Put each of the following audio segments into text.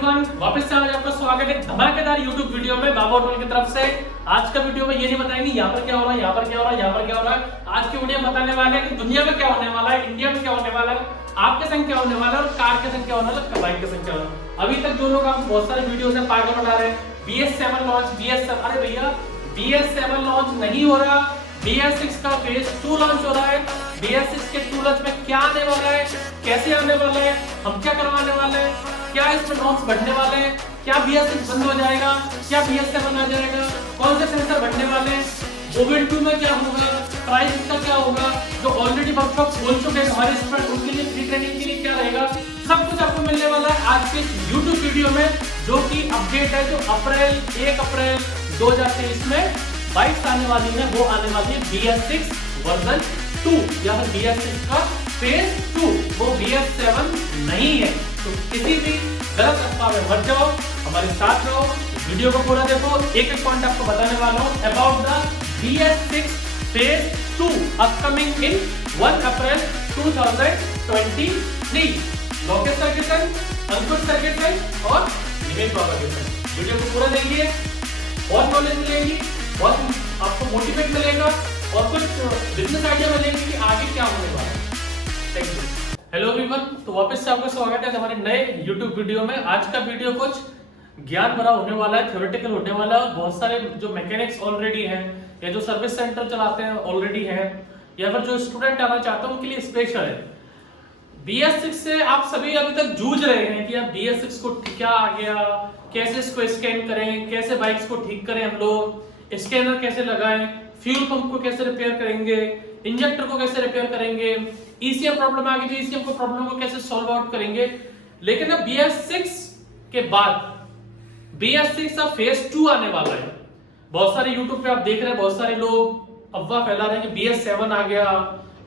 Everyone, वापस से आज आपका स्वागत है धमाकेदार YouTube वीडियो में बाबा होटल की तरफ से। आज का वीडियो में ये नहीं बताएंगे यहाँ पर क्या हो रहा है, यहाँ पर क्या हो रहा है, यहाँ पर क्या हो रहा है। आज की वीडियो में बताने वाले हैं कि दुनिया में क्या होने वाला है, इंडिया में क्या होने वाला है, आपके संग क्या होने वाला है और कार के संग क्या होने वाला है, बाइक के संग क्या होने वाला है। अभी तक जो लोग आप बहुत सारे वीडियो से पागल बना रहे हैं, BS7 लॉन्च, BS7, अरे भैया BS7 लॉन्च नहीं हो रहा, BS6 का फेज 2 लॉन्च हो रहा है। BS6 के 2 लॉन्च में क्या आने वाला है, कैसे आने वाला है, हम क्या करवाने वाले हैं, क्या इसमें नॉर्म्स बढ़ने वाले हैं, क्या BS6 बंद हो जाएगा, क्या BS7 आ जाएगा, कौन से सेंसर बढ़ने वाले हैं, ओवेल 2 में क्या होगा, प्राइस इसका क्या होगा, जो ऑलरेडी वर्कशॉप खोल चुके हैं हमारे स्टूडेंट उनके लिए फ्री ट्रेनिंग के लिए क्या रहेगा, सब कुछ आपको मिलने वाला है आज के YouTube वीडियो में, जो कि अपडेट है जो 1 अप्रैल 2023 में बाइक्स आने वाली है, वो आने वाली है BS6 वर्जन 2 या फिर BS6 का फेज 2, वो BS7 नहीं है। तो किसी भी गलत अफवाह में मत जाओ, हमारे साथ रहो, वीडियो को पूरा देखो, एक एक पॉइंट आपको बताने वाला हूं about the BS6 phase 2 upcoming in 1 April 2023। Lokesh sir के संग, अंकुश सर के संग और निमेश बाबा के संग वीडियो को पूरा देखिए, बहुत नॉलेज मिलेगी, बहुत आपको मोटिवेट मिलेगा और कुछ बिजनेस आइडिया मिलेंगे कि आगे क्या होने वाला है। Thank you. हेलो एवरीवन, तो वापस से आपका स्वागत है हमारे नए YouTube वीडियो में। आज का वीडियो कुछ ज्ञान भरा होने वाला है, थ्योरेटिकल होने वाला है और बहुत सारे जो मैकेनिक्स ऑलरेडी हैं या जो सर्विस सेंटर चलाते हैं ऑलरेडी हैं या फिर जो स्टूडेंट आना चाहते हैं उनके लिए स्पेशल है। BS6 से आप सभी अभी तक जूझ रहे हैं कि अब BS6 को क्या आ गया, कैसे इसको स्कैन करें, कैसे बाइक्स को ठीक करें, हम लोग स्कैनर कैसे लगाएं, फ्यूल पंप को कैसे रिपेयर करेंगे, इंजेक्टर को कैसे रिपेयर करेंगे, ECM प्रॉब्लम आ गई तो ECM को प्रॉब्लम को कैसे सॉल्व आउट करेंगे। लेकिन अब BS6 के बाद BS6 का फेज 2 आने वाला है। बहुत सारे YouTube पे आप देख रहे हैं, बहुत सारे लोग अफवाह फैला रहे हैं कि BS7 आ गया,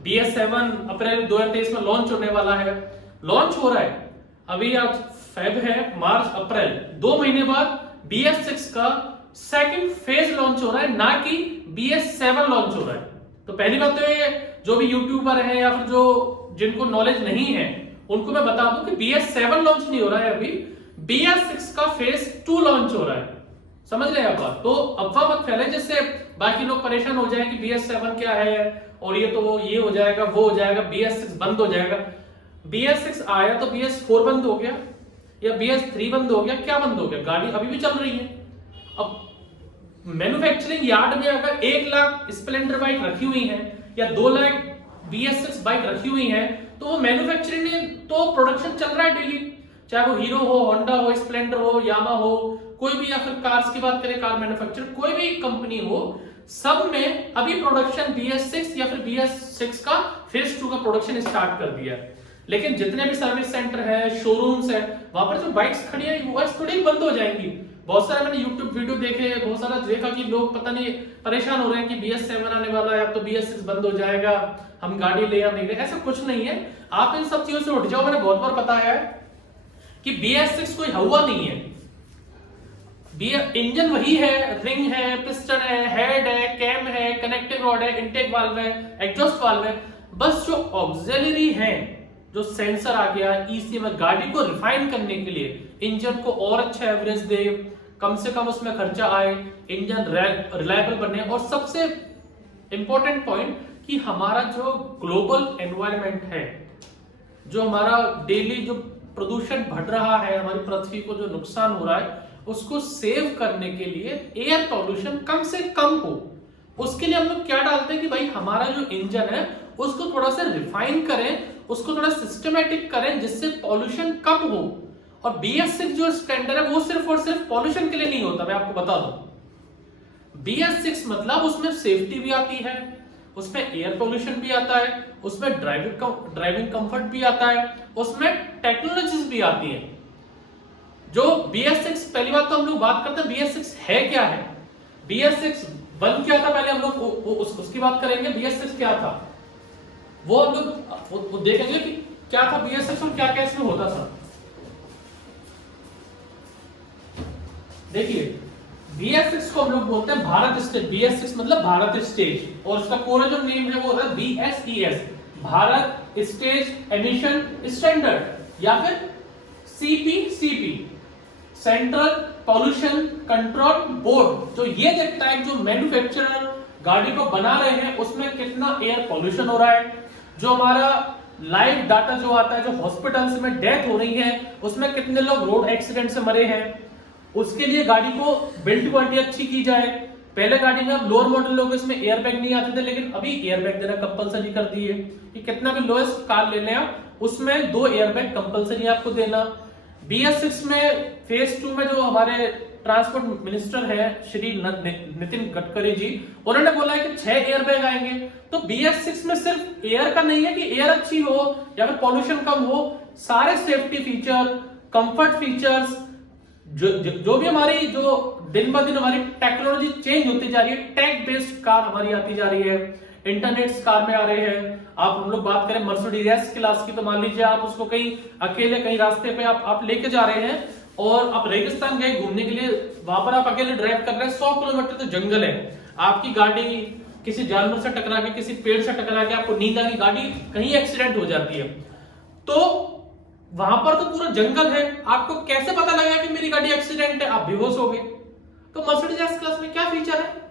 BS7 अप्रैल 2023 में लॉन्च होने वाला है। लॉन्च हो रहा है, अभी आज फेब है, मार्च अप्रैल 2 महीने बाद BS6 का सेकंड फेज लॉन्च हो रहा है, ना कि BS7 लॉन्च हो रहा है। तो पहली बात तो ये जो भी यूट्यूबर है या फिर जो जिनको नॉलेज नहीं है उनको मैं बता दूं कि BS7 लॉन्च नहीं हो रहा है, अभी BS6 का फेज 2 लॉन्च हो रहा है। समझ रहे हैं आप? तो अफवाह मत फैले जिससे बाकी लोग परेशान हो जाए कि BS7 क्या है और ये तो ये हो जाएगा, वो हो जाएगा, BS6 बंद हो जाएगा। BS6 आया तो BS4 बंद हो गया या BS3 बंद हो गया, क्या बंद हो गया? गाड़ी अभी भी चल रही है। अब मैन्युफैक्चरिंग यार्ड में अगर 1 लाख स्प्लेंडर बाइक रखी हुई है या 2 लाख BS6 बाइक रखी हुई है तो वो मैन्युफैक्चरिंग में तो प्रोडक्शन चल रहा है डेली, चाहे वो हीरो हो, होंडा हो, स्प्लेंडर हो, यामा हो, कोई भी, या फिर कार्स की बात करें, कार मैन्युफैक्चरर कोई भी कंपनी हो, सब में अभी प्रोडक्शन BS6 या फिर BS6 का फेज 2 का प्रोडक्शन स्टार्ट कर दिया। लेकिन जितने भी सर्विस सेंटर है, शोरूम्स है, वहां पर जो बाइक्स खड़ी है वो थोड़ी बंद हो जाएंगी। बहुत सारे मैंने YouTube वीडियो देखे, बहुत सारा देखा कि लोग पता नहीं परेशान हो रहे हैं कि BS7 आने वाला है, अब तो BS6 बंद हो जाएगा, हम गाड़ी ले या नहीं ले। ऐसा कुछ नहीं है, आप इन सब चीजों से उठ जाओ। मैंने बहुत बार बताया है कि BS6 कोई हवा नहीं है। इंजन वही है, रिंग है, पिस्टन है, हेड है, कैम है, कनेक्टिंग रॉड है, इनटेक वाल्व है, एग्जॉस्ट वाल्व है, बस जो ऑक्सिलरी है, जो सेंसर आ गया, ECM गाड़ी को रिफाइन करने के लिए, इंजन को और अच्छा एवरेज दे, कम से कम उसमें खर्चा आए, इंजन रिलायबल बने, और सबसे इंपॉर्टेंट पॉइंट कि हमारा जो ग्लोबल एनवायरनमेंट है, जो हमारा डेली जो प्रदूषण बढ़ रहा है, हमारी पृथ्वी को जो नुकसान हो रहा है, उसको सेव करने के लिए एयर पॉल्यूशन कम से कम हो, उसके लिए हम लोग क्या डालते हैं कि भाई हमारा जो इंजन है उसको थोड़ा सा रिफाइन करें, उसको थोड़ा सिस्टमैटिक करें जिससे पॉल्यूशन कम हो। और BS6 जो स्टैंडर्ड है वो सिर्फ और सिर्फ पॉल्यूशन के लिए नहीं होता, मैं आपको बता दूं। BS6 मतलब उसमें सेफ्टी भी आती है, उसमें एयर पॉल्यूशन भी आता है, उसमें ड्राइविंग कंफर्ट भी आता है, उसमें टेक्नोलॉजीज भी आती है। जो BS6, पहली बात तो हम लोग बात करते हैं BS6 है क्या है। BS6 बन क्या था, पहले हम लोग उसकी बात करेंगे। BS6 क्या था वो हम लोग देखेंगे कि क्या था BS6 और क्या क्या इसमें होता था। देखिए BS6 को हम लोग बोलते हैं भारत स्टेज। BS6 मतलब भारत स्टेज, और उसका पूरा जो नेम है वो है BSES, Bharat stage emission standard, या फिर CPCP। Central pollution control board जो ये देखता है जो मैन्युफैक्चरर गाड़ी को बना रहे हैं उसमें कितना एयर पॉल्यूशन हो रहा है, जो हमारा लाइव डाटा जो आता है, जो हॉस्पिटल्स में डेथ हो रही है उसमें कितने लोग रोड एक्सीडेंट से मरे हैं, उसके लिए गाड़ी को बिल्ड क्वालिटी अच्छी की जाए। पहले गाड़ी में लोअर मॉडल लोग इसमें एयरबैग नहीं आते थे, लेकिन अभी एयरबैग देना कंपलसरी कर दिए कि कितना भी लोएस्ट कार ले लें आप उसमें 2 एयरबैग कंपलसरी आपको देना। BS6 में फेज 2 में जो हमारे ट्रांसपोर्ट मिनिस्टर है श्री नितिन गडकरी जी, उन्होंने बोला है कि 6 एयरबैग आएंगे। तो BS6 में सिर्फ एयर का नहीं है कि एयर अच्छी हो या फिर पॉल्यूशन कम हो, सारे सेफ्टी फीचर, कंफर्ट फीचर्स, जो भी हमारी जो दिन ब दिन हमारी टेक्नोलॉजी चेंज होती जा रही है, टेक बेस्ड कार हमारी आती जा रही है, इंटरनेट कार में आ रहे हैं। आप हम लोग बात करें मर्सिडीज एस क्लास की, तो मान लीजिए आप उसको कहीं अकेले कहीं रास्ते पे आप लेके जा रहे हैं और आप रेगिस्तान गए घूमने के लिए, वहां पर आप अकेले ड्राइव कर रहे हैं, 100 किलोमीटर तो जंगल है, आपकी गाड़ी किसी जानवर से टकरा के, किसी पेड़ से टकरा के, आपको नींद आ गई, गाड़ी कहीं एक्सीडेंट हो जाती है, तो वहां पर तो पूरा जंगल है, आपको कैसे पता लगेगा कि मेरी गाड़ी एक्सीडेंट है? आप बेहोश हो गए। तो मर्सिडीज एस क्लास में क्या फीचर है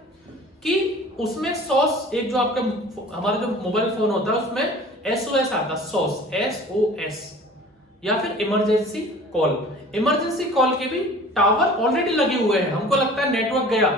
कि उसमें सॉस, एक जो आपका हमारा जो मोबाइल फोन होता है उसमें SOS आता है, सॉस SOS, या फिर इमरजेंसी कॉल। इमरजेंसी कॉल के भी टावर ऑलरेडी लगे हुए हैं, हमको लगता है नेटवर्क गया,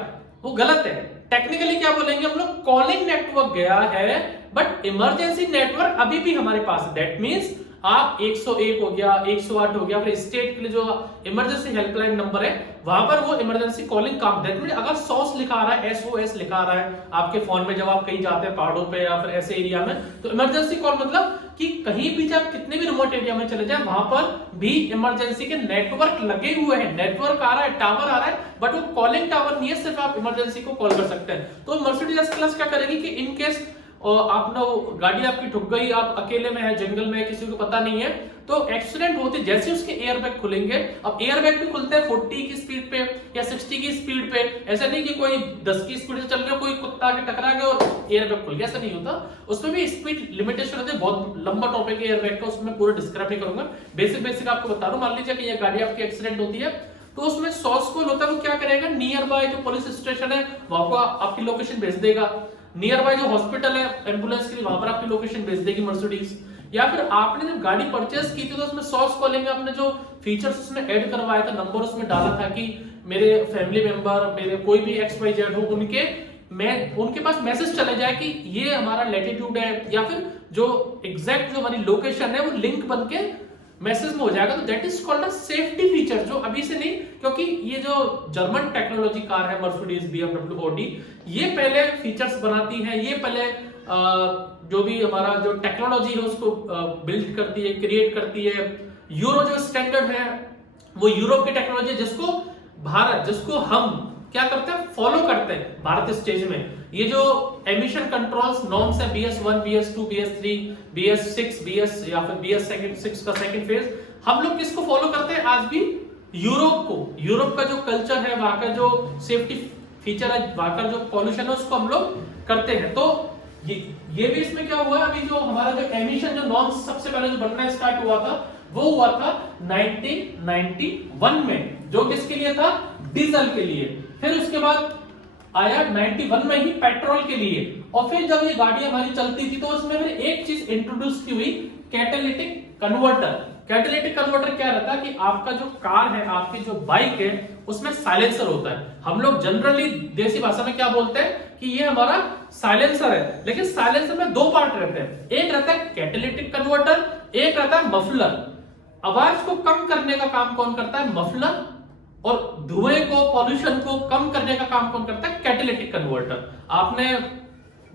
वो गलत है। टेक्निकली क्या बोलेंगे हम लोग, कॉलिंग नेटवर्क गया है बट इमरजेंसी नेटवर्क अभी भी हमारे पास है। दैट मींस आप 101 हो गया, 108 हो गया, फिर स्टेट के लिए जो इमरजेंसी हेल्पलाइन नंबर है वहां पर वो इमरजेंसी कॉलिंग काम देती है। अगर सॉस लिखा आ रहा है, SOS लिखा आ रहा है आपके फोन में, जब आप कहीं जाते हैं पहाड़ों पे या फिर ऐसे एरिया में, तो इमरजेंसी कॉल मतलब कि कहीं भी जब कितने भी रिमोट एरिया में चले जाए वहां पर भी इमरजेंसी के नेटवर्क लगे हुए हैं, नेटवर्क आ रहा है, टावर आ रहा है, बट वो कॉलिंग टावर नहीं है, सिर्फ आप इमरजेंसी को कॉल कर सकते हैं। तो मर्सिडीज एस क्लास क्या करेगी कि इन केस और आपने गाड़ी आपकी ठुक गई, आप अकेले में है, जंगल में है, किसी को पता नहीं है, तो एक्सीडेंट होते जैसे उसके एयरबैग खुलेंगे, अब एयरबैग भी खुलते हैं 40 की स्पीड पे या 60 की स्पीड पे, ऐसा नहीं कि कोई 10 की स्पीड से चल रहा है, कोई कुत्ता के टकरा गया और एयरबैग खुल गया, ऐसा नहीं होता। उसमें भी स्पीड लिमिटेशन होती है, बहुत लंबा टॉपिक है एयरबैग का, उसमें पूरा डिस्क्राइब नहीं करूंगा, बेसिक आपको बता रहा हूं। मान लीजिए कि ये गाड़ी आपकी एक्सीडेंट होती है, तो उसमें सॉस कॉल होता है, वो क्या करेगा, नियर बाय जो पुलिस स्टेशन है वहां को आपकी लोकेशन भेज देगा, नियर बाय जो हॉस्पिटल है एम्बुलेंस के लिए वहां पर आपकी लोकेशन भेज देगी मर्सिडीज। या फिर आपने जब गाड़ी परचेस की थी तो उसमें सॉस कॉलिंग में आपने जो फीचर्स उसमें ऐड करवाया था, नंबर उसमें डाला था कि मेरे फैमिली मेंबर, मेरे कोई भी XYZ हो, उनके पास मैसेज चले जाए कि ये हमारा लैटिट्यूड है, या फिर जो एग्जैक्ट जो हमारी लोकेशन है वो लिंक बनके मैसेज में हो जाएगा। तो that is called a safety feature, जो अभी से नहीं, क्योंकि ये जो जर्मन टेक्नोलॉजी कार है मर्सिडीज, BMW, Audi, ये पहले फीचर्स बनाती है, ये पहले जो भी हमारा जो टेक्नोलॉजी है उसको बिल्ड करती है, क्रिएट करती है। यूरो जो स्टैंडर्ड है वो यूरोप की टेक्नोलॉजी, जिसको भारत, जिसको हम क्या करते हैं, फॉलो करते हैं भारत स्टेज में। ये जो एमिशन कंट्रोल्स नॉर्म्स है, BS1, BS2, BS3, BS6, BS या फिर BS6 का सेकंड फेज, हम लोग किसको फॉलो करते हैं आज भी, यूरोप को। यूरोप का जो कल्चर है, वहां का जो सेफ्टी फीचर है, वहां का जो पॉल्यूशन है, उसको हम लोग करते हैं। तो ये भी इसमें क्या हुआ, अभी जो हमारा जो एमिशन जो नॉर्म्स सबसे पहले जो बनना स्टार्ट हुआ था वो हुआ था 1991 में, जो किसके लिए था, डीजल के लिए। फिर उसके बाद आया 91 में ही पेट्रोल के लिए, और फिर जब ये गाड़ी हमारी चलती थी तो उसमें फिर एक चीज इंट्रोड्यूस की हुई, कैटालिटिक कन्वर्टर। कैटालिटिक कन्वर्टर क्या रहता है कि आपका जो कार है, आपकी जो बाइक है, उसमें साइलेंसर होता है। हम लोग जनरली देसी भाषा में क्या बोलते हैं कि ये हमारा साइलेंसर है, लेकिन साइलेंसर में 2 पार्ट रहते हैं, एक रहता है कैटालिटिक कन्वर्टर, एक रहता है मफलर। आवाज को कम करने का काम कौन करता है, मफलर, और धुएं को, पॉल्यूशन को कम करने का काम कौन करता है, कैटालिटिक कन्वर्टर। आपने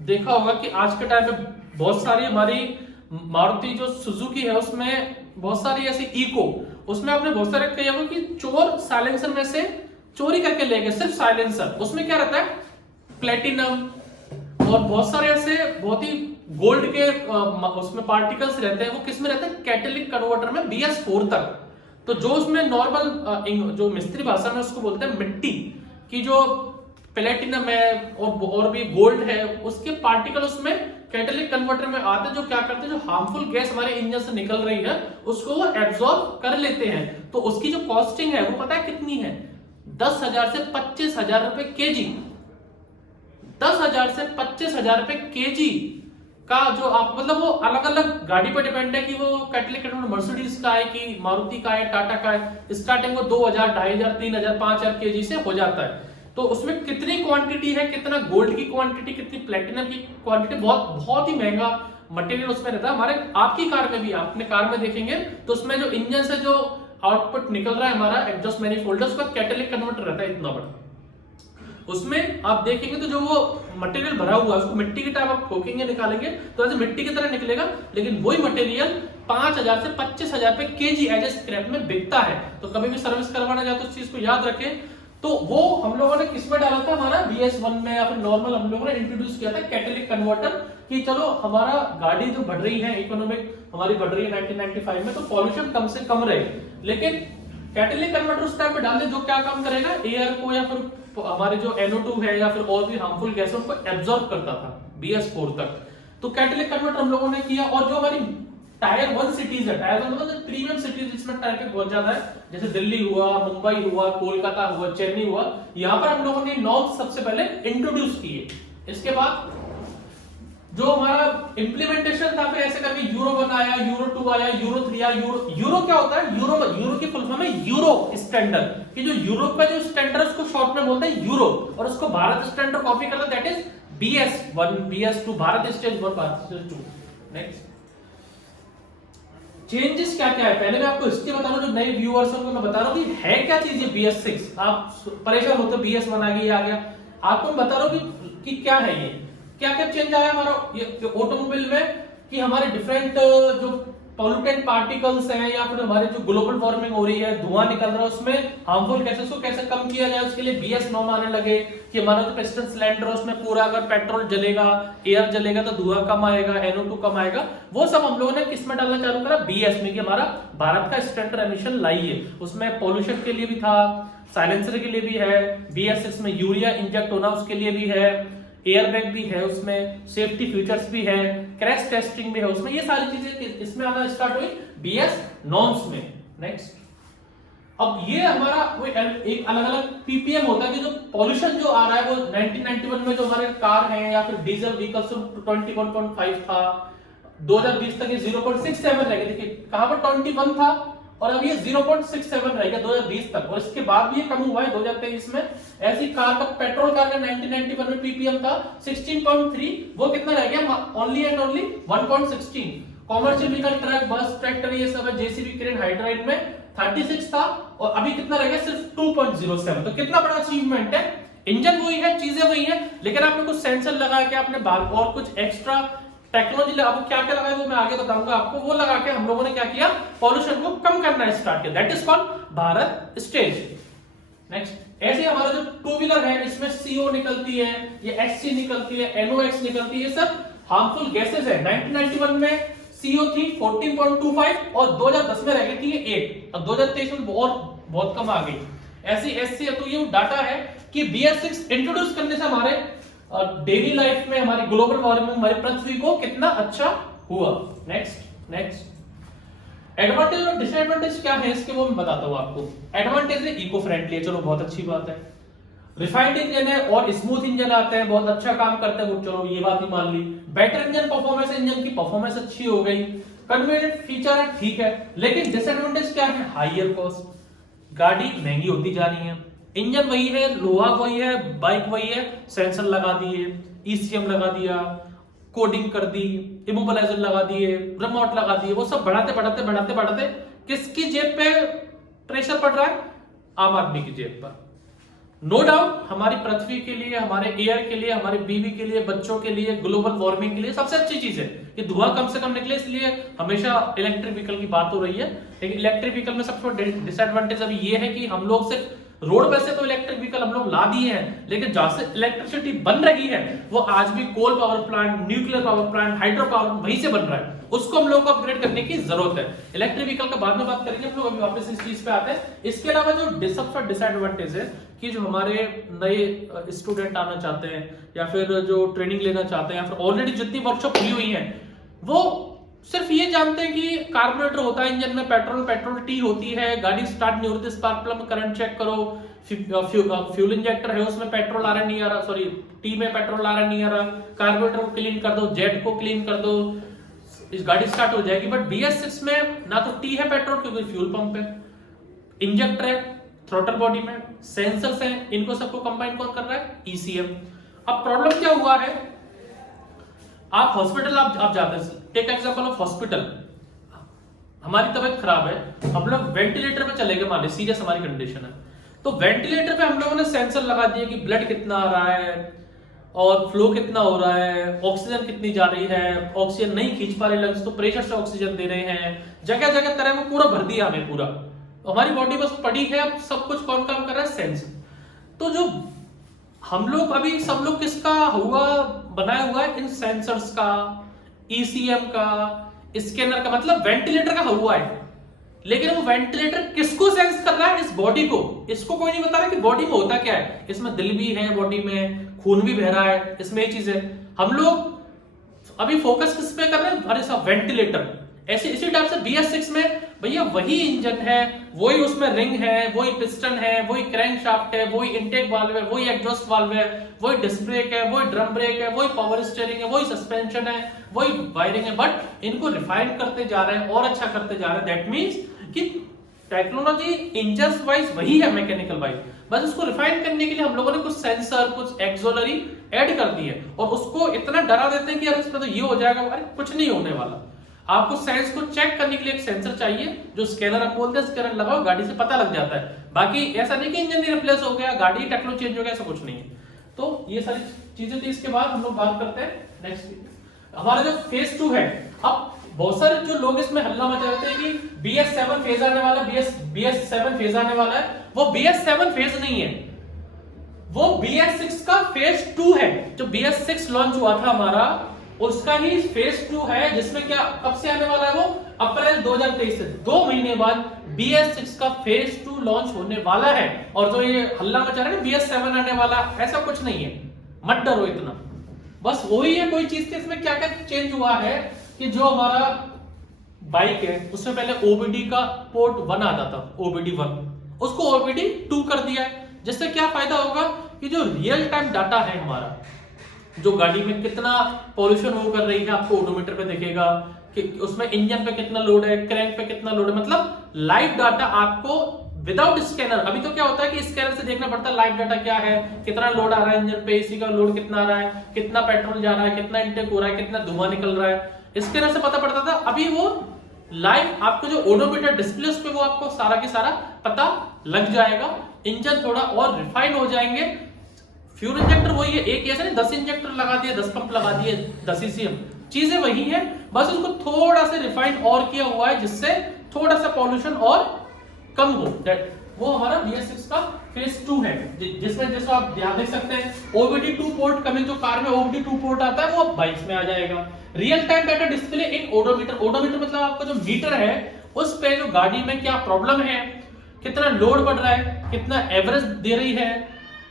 देखा होगा कि आज के टाइम में बहुत सारी हमारी मारुति जो सुजुकी है उसमें बहुत सारी ऐसी इको, उसमें आपने बहुत सारे कही होगा कि चोर साइलेंसर में से चोरी करके ले गए सिर्फ साइलेंसर, उसमें क्या रहता है, प्लेटिनम और बहुत सारे ऐसे बहुत ही गोल्ड के उसमें पार्टिकल्स रहते हैं। वो किस में रहते हैं, कैटालिटिक कन्वर्टर में, BS4 तक। तो जो उसमें नॉर्मल जो मिस्त्री भाषा में उसको बोलते हैं मिट्टी की, जो प्लेटिनम है और भी गोल्ड है, उसके पार्टिकल उसमें कैटालिटिक कन्वर्टर में आते हैं, जो क्या करते हैं, जो हार्मफुल गैस हमारे इंजन से निकल रही है उसको वो एब्जॉर्ब कर लेते हैं। तो उसकी जो कॉस्टिंग है वो पता है कितनी है, 10,000 से 25,000 रुपए केजी। 10,000 से 25,000 रुपए केजी का जो आप मतलब वो अलग अलग गाड़ी पर डिपेंड है कि वो कैटालिटिक कन्वर्टर मर्सिडीज का है कि मारुति का है, टाटा का है। स्टार्टिंग वो 2,000, 2,500, 3,000, 5,000 केजी से हो जाता है। तो उसमें कितनी क्वांटिटी है, कितना गोल्ड की क्वांटिटी, कितनी प्लेटिनम की क्वांटिटी, बहुत ही महंगा मटेरियल उसमें रहता है। हमारे आपकी कार में भी, आप अपने कार में देखेंगे तो उसमें जो इंजन से जो आउटपुट निकल रहा है हमारा एग्जॉस्ट मैनिफोल्ड, उसका कैटालिटिक कन्वर्टर रहता है इतना बड़ा। उसमें आप देखेंगे तो जो वो मटेरियल भरा हुआ है उसको मिट्टी की टाइप आप ठोकेंगे, निकालेंगे तो ऐसे मिट्टी की तरह निकलेगा, लेकिन वही मटेरियल 5,000 से 25,000 रुपए केजी एज ए स्क्रैप में बिकता है। तो कभी भी सर्विस करवाना चाहे तो उस चीज को याद रखें। तो वो हम लोगों ने किसमें डाला था, हमारा BS1 में या फिर नॉर्मल हम लोगों ने इंट्रोड्यूस किया था कैटालिटिक कन्वर्टर, कि चलो हमारा गाड़ी जो बढ़ रही है, इकोनॉमिक हमारी बढ़ रही है 1995 में, तो पॉल्यूशन कम से कम रहे। लेकिन कैटालिटिक कन्वर्टर उस टाइप पे डाल दे जो क्या काम करेगा, एयर को या फिर हमारे जो NO2 है या फिर और भी हार्मफुल गैस उनको एब्जॉर्ब करता था BS4 तक। तो कैटालिटिक कन्वर्टर हम लोगों ने किया। और जो हमारी टायर 1 सिटीज है, टायर 1 मतलब प्रीमियम सिटीज जिसमें ट्रैफिक बहुत ज्यादा है, जैसे दिल्ली हुआ, मुंबई हुआ, कोलकाता हुआ, चेन्नई हुआ, यहाँ पर हम लोगों ने नॉर्म्स सबसे पहले इंट्रोड्यूस किए। इसके बाद जो हमारा इंप्लीमेंटेशन था, फिर ऐसे करके यूरो 1 आया, यूरो 2 आया, यूरो 3 आया। यूरो क्या होता है, यूरो की फुल फॉर्म है यूरो स्टैंडर्ड, कि जो यूरोप का जो स्टैंडर्ड उसको शॉर्ट में बोलते हैं यूरो, और उसको भारत स्टैंडर्ड कॉपी करता है, that is BS1, BS2, Bharat stage 1, Bharat stage 2। Next changes क्या क्या है, पहले मैं आपको हिस्ट्री बता रहा हूं, जो नए व्यूअर्स उनको मैं बता रहा हूं कि है क्या चीज ये BS6। आप परेशान होते BS1 आ गया, आपको मैं बता रहा हूं कि क्या है ये, क्या क्या चेंज आया हमारा ये ऑटोमोबाइल में, कि हमारे डिफरेंट जो पॉल्यूटेंट पार्टिकल्स हैं या फिर हमारे जो ग्लोबल वार्मिंग हो रही है, धुआं निकल रहा है, उसमें हार्मफुल गैसेस को कैसे कम किया जाए, उसके लिए BS नॉर्म आने लगे कि हमारा जो पिस्टन सिलेंडर है उसमें पूरा अगर पेट्रोल जलेगा, एयर जलेगा तो धुआं कम आएगा, NO2 कम आएगा। वो सब हम लोगों ने किसमें डालना चालू करा, BS में, कि हमारा भारत का स्टैंडर्ड एमिशन लाइए। उसमें पॉल्यूशन के लिए भी था, साइलेंसर के लिए भी है, BS6 में यूरिया इंजेक्ट होना उसके लिए भी है, एयरबैग भी है उसमें, सेफ्टी फीचर्स भी है, क्रैश टेस्टिंग भी है उसमें। ये सारी चीजें इसमें आना स्टार्ट हुई BS नॉर्म्स में। नेक्स्ट, अब ये हमारा एक अलग अलग PPM होता है कि जो पॉल्यूशन जो आ रहा है वो 1991 में जो हमारे कार हैं या फिर डीजल व्हीकल्स 21.5 था, 2020 तक ये 0.67 रह गया। देखिए कहां पर 21 था और अब ये 0.67 रह गया 2020 तक, और इसके बाद भी ये कम हुआ है 2023 में। ऐसी कार का, पेट्रोल कार का 1991 में PPM था 16.3, वो कितना रह गया, only and only 1.16। Commercial vehicle, truck, बस, ट्रैक्टर, ये सब है, JCB, क्रेन, हाइड्राइड में 36 था और अभी कितना रह गया, सिर्फ 2.07। तो कितना बड़ा अचीवमेंट है। इंजन वही है, चीजें वही है, लेकिन आपने कुछ सेंसर लगा के आपने और कुछ एक्स्ट्रा टेक्नोलॉजी आपको क्या क्या लगाया वो मैं आगे बताऊंगा आपको। वो लगा के हम लोगों ने क्या किया, पॉल्यूशन को कम करना स्टार्ट किया, that is called Bharat stage. Next, ऐसे हमारा जो टू व्हीलर है इसमें CO निकलती है, ये SC निकलती है, NOx निकलती है, ये सब हार्मफुल गैसेस है। 1991 में CO थी 14.25 और 2010 में रह गई थी 8, और 2023 में बहुत कम आ गई। ऐसी SC है। तो ये डाटा है कि BS6 इंट्रोड्यूस करने से हमारे डेली लाइफ में, हमारी ग्लोबल वार्मिंग, हमारी पृथ्वी को कितना अच्छा हुआ। नेक्स्ट एडवांटेज और डिसएडवांटेज क्या है इसके, वो मैं बताता हूं आपको। एडवांटेज है इको फ्रेंडली है, चलो बहुत अच्छी बात है। रिफाइंड इंजन है और स्मूथ इंजन आते हैं, बहुत अच्छा काम करते हैं, चलो ये बात ही मान ली। बेटर इंजन परफॉर्मेंस, इंजन की परफॉर्मेंस अच्छी हो गई। कन्वीनियंट फीचर है, ठीक है, लेकिन डिसएडवांटेज क्या है, हायर कॉस्ट, गाड़ी महंगी होती जा रही है। इंजन वही है, लोहा वही है, बाइक वही है, सेंसर लगा दिए, ECM लगा दिया, कोडिंग कर दी, इमोबिलाइजर लगा दिए, रिमोट लगा दिए, वो सब बढ़ाते किसकी जेब पे प्रेशर पड़ रहा है, आम आदमी की जेब पर। नो डाउट हमारी पृथ्वी के लिए, हमारे एयर के लिए, हमारी बीवी के लिए, बच्चों के लिए, ग्लोबल वार्मिंग के लिए सबसे अच्छी चीज है कि धुआं कम से कम निकले, इसलिए हमेशा इलेक्ट्रिक व्हीकल की बात हो रही है। लेकिन इलेक्ट्रिक व्हीकल में सबसे बड़ा डिसएडवांटेज अभी ये है कि हम लोग सिर्फ रोड पे से तो इलेक्ट्रिक व्हीकल हम लोग ला दिए हैं, लेकिन जहां से इलेक्ट्रिसिटी बन रही है वो आज भी coal power plant, nuclear power plant, hydro power वहीं से बन रहा है। उसको हम लोग को अपग्रेड करने की जरूरत है। इलेक्ट्रिक व्हीकल का बाद में बात करेंगे हम लोग, अभी वापस इस चीज पे आते हैं। इसके अलावा जो सबसे डिसएडवांटेज है कि जो हमारे नए स्टूडेंट आना चाहते हैं या फिर जो ट्रेनिंग लेना चाहते हैं या फिर ऑलरेडी जितनी वर्कशॉप हुई हुई है वो सिर्फ ये जानते हैं कि कार्बोरेटर होता है इंजन में, पेट्रोल टी होती है, गाड़ी स्टार्ट नहीं हो रही, स्पार्क प्लग में करंट चेक करो, फ्यूल इंजेक्टर है उसमें पेट्रोल आ रहा नहीं आ रहा, सॉरी टी में पेट्रोल आ रहा नहीं आ रहा, कार्बोरेटर को क्लीन कर दो, जेट को क्लीन कर दो, इस गाड़ी स्टार्ट हो जाएगी। बट BS6 में ना तो टी है पेट्रोल क्योंकि फ्यूल पंप है, इंजेक्टर है थ्रोटल बॉडी में, सेंसर्स हैं, इनको सबको कंबाइन कौन कर रहा है? ECM। अब प्रॉब्लम क्या हुआ है, आप हॉस्पिटल आप जाते हैं, टेक एग्जांपल ऑफ हॉस्पिटल, हमारी तबीयत खराब है, हम लोग वेंटिलेटर पे चले गए, मान लीजिए सीरियस हमारी कंडीशन है, तो वेंटिलेटर पे हम लोगों ने सेंसर लगा दिए कि ब्लड कितना आ रहा है और फ्लो कितना हो रहा है, ऑक्सीजन कितनी जा रही है, ऑक्सीजन नहीं खींच पा रहे लंग्स तो प्रेशर से ऑक्सीजन दे रहे हैं, जगह जगह तरह में पूरा भर दिया हमें पूरा, हमारी बॉडी बस पड़ी है, अब सब कुछ कौन काम कर रहा है? सेंस। तो जो हम लोग अभी सब लोग किसका हुआ बनाया हुआ है? इन सेंसर्स का, ECM का, स्कैनर का, मतलब वेंटिलेटर का हुआ है। लेकिन वो वेंटिलेटर किसको सेंस कर रहा है? इस बॉडी को। इसको कोई नहीं बता रहा कि बॉडी में होता क्या है, इसमें दिल भी है, बॉडी में खून भी बह रहा है, इसमें ये चीज है। हम लोग अभी फोकस किस पे कर रहे हैं? अरे साहब वेंटिलेटर। ऐसे इसी टाइप से BS6 में भैया वही इंजन है, वही उसमें रिंग है, वही पिस्टन है, वही क्रैंकशाफ्ट है, वही इनटेक वाल्व है, वही एग्जॉस्ट वाल्व है, वही डिस्क ब्रेक है, वही ड्रम ब्रेक है, वही पावर स्टीयरिंग है, वही सस्पेंशन है, वही वायरिंग है, बट इनको रिफाइन करते जा रहे हैं और अच्छा करते जा रहे हैं। दैट मींस कि टेक्नोलॉजी इंजन वाइज वही है, मैकेनिकल वाइज, बस उसको रिफाइन करने के लिए हम लोगों ने कुछ सेंसर, कुछ एक्सोलरी ऐड कर दिए और उसको इतना डरा देते हैं कि यार इसमें तो ये हो जाएगा, अरे कुछ नहीं होने वाला। आपको सेंस को चेक करने के लिए एक सेंसर चाहिए, जो स्कैनर आप बोलते हैं, स्कैनर लगाओ, गाड़ी से पता लग जाता है। बाकी ऐसा नहीं कि इंजन ही रिप्लेस हो गया, गाड़ी टेक्नोलॉजी चेंज हो गया, ऐसा कुछ नहीं है। तो ये सारी चीजें थी। इसके बाद हम लोग बात करते हैं नेक्स्ट, हमारा जो फेज 2 है। अब बहुत सारे जो लोग इसमें हल्ला मचा रहे थे कि BS7 फेज आने वाला, BS7 फेज आने वाला है, वो BS7 फेज नहीं है, वो BS6 का फेज 2 है। जो BS6 लॉन्च हुआ था हमारा, उसका ही फेज 2 है, जिसमें क्या कब से आने वाला है? वो अप्रैल 2023 से 2 महीने बाद BS6 का फेज 2 लॉन्च होने वाला है। और जो ये हल्ला मचा रहे हैं BS7 आने वाला, ऐसा कुछ नहीं है, मत डरो इतना, बस वही है। कोई चीज इसमें क्या क्या चेंज हुआ है कि जो हमारा बाइक है उसमें पहले OBD का पोर्ट 1 आता था, OBD 1, उसको OBD 2 कर दिया है, जिससे क्या फायदा होगा कि जो रियल टाइम डाटा है हमारा, जो गाड़ी में कितना पॉल्यूशन वो कर रही है, आपको ओडोमीटर पे दिखेगा कि उसमें इंजन पे कितना लोड है, क्रैंक पे कितना लोड है, मतलब लाइव डाटा आपको विदाउट स्कैनर। अभी तो क्या होता है कि स्कैनर से देखना पड़ता है लाइव डाटा क्या है, कितना लोड आ रहा है इंजन पे, एसी का लोड कितना आ रहा है, कितना पेट्रोल जा रहा है, कितना इंटेक हो रहा है, कितना धुआं निकल रहा है, स्कैनर से पता पड़ता था। अभी वो लाइव आपको जो ओडोमीटर डिस्प्ले उस पे वो आपको सारा के सारा पता लग जाएगा। इंजन थोड़ा और रिफाइन हो जाएंगे। फ्यूल इंजेक्टर वही है, एक ऐसा नहीं 10 इंजेक्टर लगा दिए, 10 पंप लगा दिए, 10 ECM, चीजें वही है, बस उसको थोड़ा सा रिफाइन और किया हुआ है, जिससे थोड़ा सा पॉल्यूशन और कम हो। वो हमारा BS6 का फेज 2 है, जिसमें जैसे आप ध्यान देख सकते हैं OBD 2 पोर्ट कमिंग, जो कार में OBD 2 पोर्ट आता है वो बाइक्स में आ जाएगा। Real time data display in odometer, odometer मतलब आपका जो मीटर है उस पे जो गाड़ी में क्या प्रॉब्लम है, कितना लोड बढ़ रहा है, कितना एवरेज दे रही है,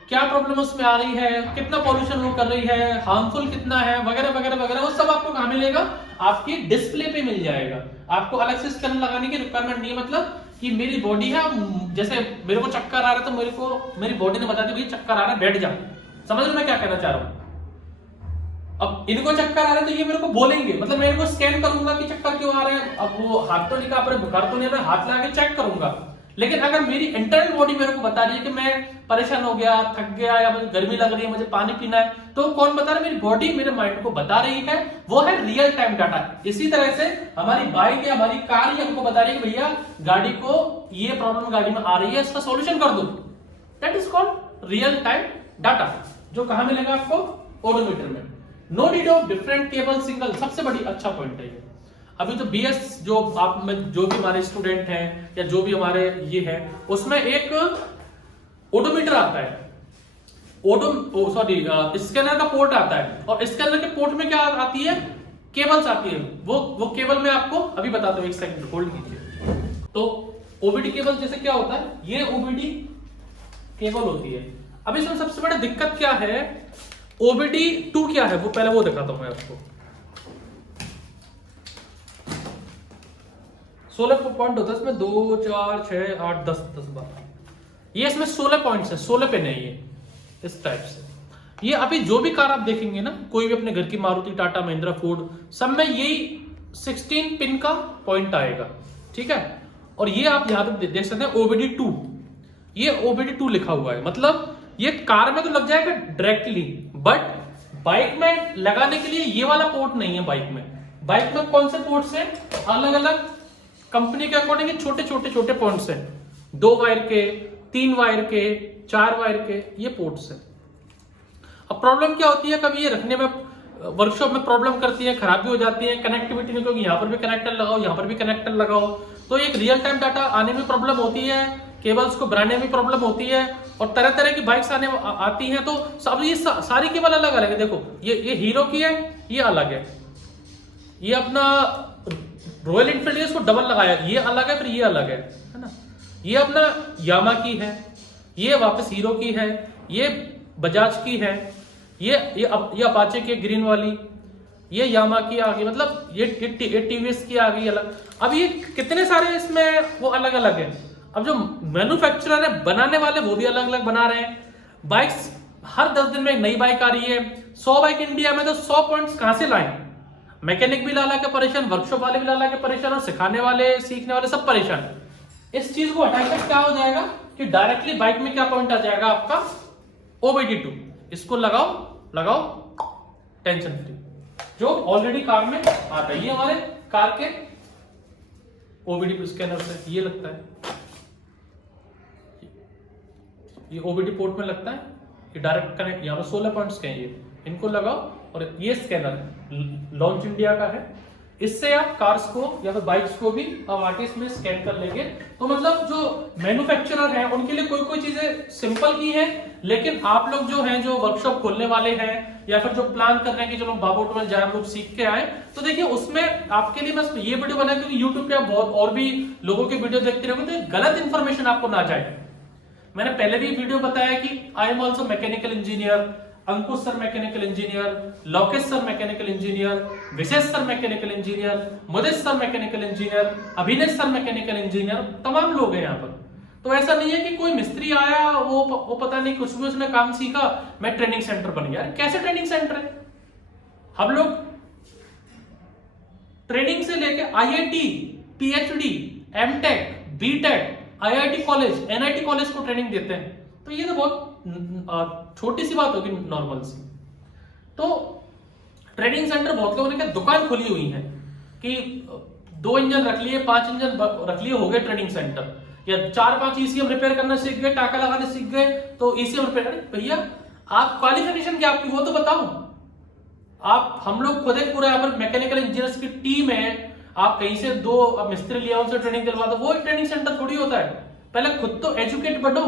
क्या प्रॉब्लम उसमें आ रही है, कितना पॉल्यूशन वो कर रही है, हार्मफुल कितना है, वगैरह वगैरह वगैरह, वो सब आपको कहां मिलेगा? आपकी डिस्प्ले पे मिल जाएगा। आपको अलग से स्कैनर लगाने की रिक्वायरमेंट नहीं है। मतलब कि मेरी बॉडी है, जैसे मेरे को चक्कर आ रहा है तो मेरे को मेरी बॉडी ने बता दिया भैया चक्कर आ रहा है, बैठ जा। समझ रहे मैं क्या कहना चाह रहा हूं? अब इनको चक्कर आ रहा है तो ये मेरे को बोलेंगे, मतलब मैं इनको स्कैन करूंगा कि चक्कर क्यों आ रहे हैं। अब वो हाथ तो नहीं का बुखार तो नहीं, मैं हाथ लगा के चेक करूंगा। लेकिन अगर मेरी इंटरनल बॉडी मेरे को बता रही है कि मैं परेशान हो गया, थक गया, या मुझे गर्मी लग रही है, मुझे पानी पीना है, तो कौन बता रहा है? मेरी बॉडी मेरे माइंड को बता रही है, वो है रियल टाइम डाटा। इसी तरह से हमारी बाइक या हमारी कार ही हमको बता रही है कि भैया गाड़ी को ये प्रॉब्लम गाड़ी में आ रही है, इसका सॉल्यूशन कर दो। That is called real time data, जो कहां मिलेगा आपको? ओडोमीटर में। No need of different cable, single, सबसे बड़ी अच्छा पॉइंट है ये। अभी तो BS जो आप में जो भी हमारे स्टूडेंट हैं या जो भी हमारे ये है, उसमें एक ओडोमीटर आता है, स्कैनर का पोर्ट आता है, और स्कैनर के पोर्ट में क्या आती है? केबल्स आती है, वो केबल मैं आपको अभी बताता हूँ, एक सेकंड होल्ड कीजिए। तो ओबीडी केबल जैसे क्या होता है, ये ओबीडी केबल होती है। अब इसमें सबसे बड़ा दिक्कत क्या है, ओबीडी 2 क्या है वो पहले वो दिखाता हूं मैं आपको। 16 पॉइंट होता है इसमें, 2 4 6 8 10 10 12, ये इसमें 16 पॉइंट्स है, 16 पिन है ये इस टाइप से। ये अभी जो भी कार आप देखेंगे ना, कोई भी अपने घर की मारुति, टाटा, महिंद्रा, फोर्ड, सब में यही 16 पिन का पॉइंट आएगा, ठीक है। और ये आप यहाँ पे देख सकते हैं ओबीडी 2, ये ओबीडी 2 लिखा हुआ है, मतलब ये कार में तो लग जाएगा डायरेक्टली, बट बाइक में लगाने के लिए ये वाला पोर्ट नहीं है। बाइक में कौन से पोर्ट्स हैं, अलग अलग कंपनी के अकॉर्डिंग छोटे छोटे पोर्ट्स हैं, 2 वायर के, 3 वायर के, 4 वायर के, ये पोर्ट्स हैं। अब प्रॉब्लम क्या होती है, कभी ये रखने में वर्कशॉप में प्रॉब्लम करती है, खराबी हो जाती है, कनेक्टिविटी में, क्योंकि यहाँ पर भी कनेक्टर लगाओ, यहाँ पर भी कनेक्टर लगाओ, तो एक रियल टाइम डाटा आने में प्रॉब्लम होती है, केबल्स को बनाने में प्रॉब्लम होती है, और तरह तरह की बाइक्स आती हैं, तो सब ये सारी केबल अलग अलग है। देखो ये हीरो की है, ये अलग है, ये अपना रॉयल एनफील्ड इसको डबल लगाया, ये अलग है, फिर ये अलग है ना। ये अपना यामा की है, ये वापस हीरो की है, ये बजाज की है, ये अपाचे की ग्रीन वाली, ये यामा की आ गई, मतलब ये टीवीएस की आ गई अलग। अब ये कितने सारे इसमें वो अलग अलग है। अब जो मैन्युफैक्चरर है, बनाने वाले, वो भी अलग अलग बना रहे हैं। बाइक्स हर 10 दिन में एक नई बाइक आ रही है, 100 बाइक इंडिया में, तो 100 पॉइंट्स कहां से लाएं। मैकेनिक भी ला के परेशान, वर्कशॉप वाले भी ला के परेशान, और सिखाने वाले, सीखने वाले सब परेशान। इस चीज को हटाकर क्या हो जाएगा कि डायरेक्टली बाइक में क्या पॉइंट आ जाएगा आपका, ओबीडी 2, इसको लगाओ टेंशन फ्री, जो ऑलरेडी कार में आता है। ये हमारे कार के ओबीडी स्कैनर से ये लगता है, ये ओबीडी पोर्ट में लगता है, ये डायरेक्ट कनेक्ट, यहाँ पर 16 पॉइंट्स के हैं, ये इनको लगाओ। और ये स्कैनर लॉन्च इंडिया का है, इससे आप कार्स को या फिर बाइक्स को भी आप आर्टिस्ट में स्कैन कर लेंगे। तो मतलब जो मैन्युफैक्चरर हैं उनके लिए कोई चीजें सिंपल की है, लेकिन आप लोग जो हैं, जो वर्कशॉप खोलने वाले हैं या फिर जो प्लान कर रहे हैं कि चलो बाबू जाए, हम लोग सीख के आए, तो देखिए उसमें आपके लिए बस ये वीडियो बना, क्योंकि यूट्यूब पे आप बहुत और भी लोगों के वीडियो देखते रहोगे, तो गलत इंफॉर्मेशन आपको ना जाए। मैंने पहले भी वीडियो बताया कि I am also mechanical engineer, Ankush sir mechanical engineer, Lokesh sir mechanical engineer, Vishesh sir mechanical engineer, Mudesh sir mechanical engineer, Abhinesh sir mechanical engineer, तमाम लोग हैं यहाँ पर। तो ऐसा नहीं है कि कोई मिस्त्री आया, वो पता नहीं कुछ भी उसने काम सीखा, मैं ट्रेनिंग सेंटर बन गया। कैसे ट्रेनिंग सेंटर है, हम लोग ट्रेनिंग से लेके IIT, PhD, MTech, BTech, IIT college, NIT college को ट्रेनिंग देते हैं। तो ये तो बहुत छोटी सी बात होगी, नॉर्मल सी। तो ट्रेनिंग सेंटर बहुत लोगों ने क्या दुकान खोली हुई है कि 2 इंजन रख लिए, 5 इंजन रख लिए, हो गए ट्रेनिंग सेंटर, या 4-5 ईसीएम रिपेयर करना सीख गए, टाका लगाने सीख गए, तो ईसीएम रिपेयर। अरे भैया आप क्वालिफिकेशन क्या आपकी, वो तो बताओ आप। हम लोग खुद एक पूरा यहाँ पर मैकेनिकल इंजीनियर्स की टीम है, आप कहीं से 2 मिस्त्री लिया, उनसे ट्रेनिंग दिलवा दो, वो एक ट्रेनिंग सेंटर थोड़ी होता है। पहले खुद तो एजुकेट बनो,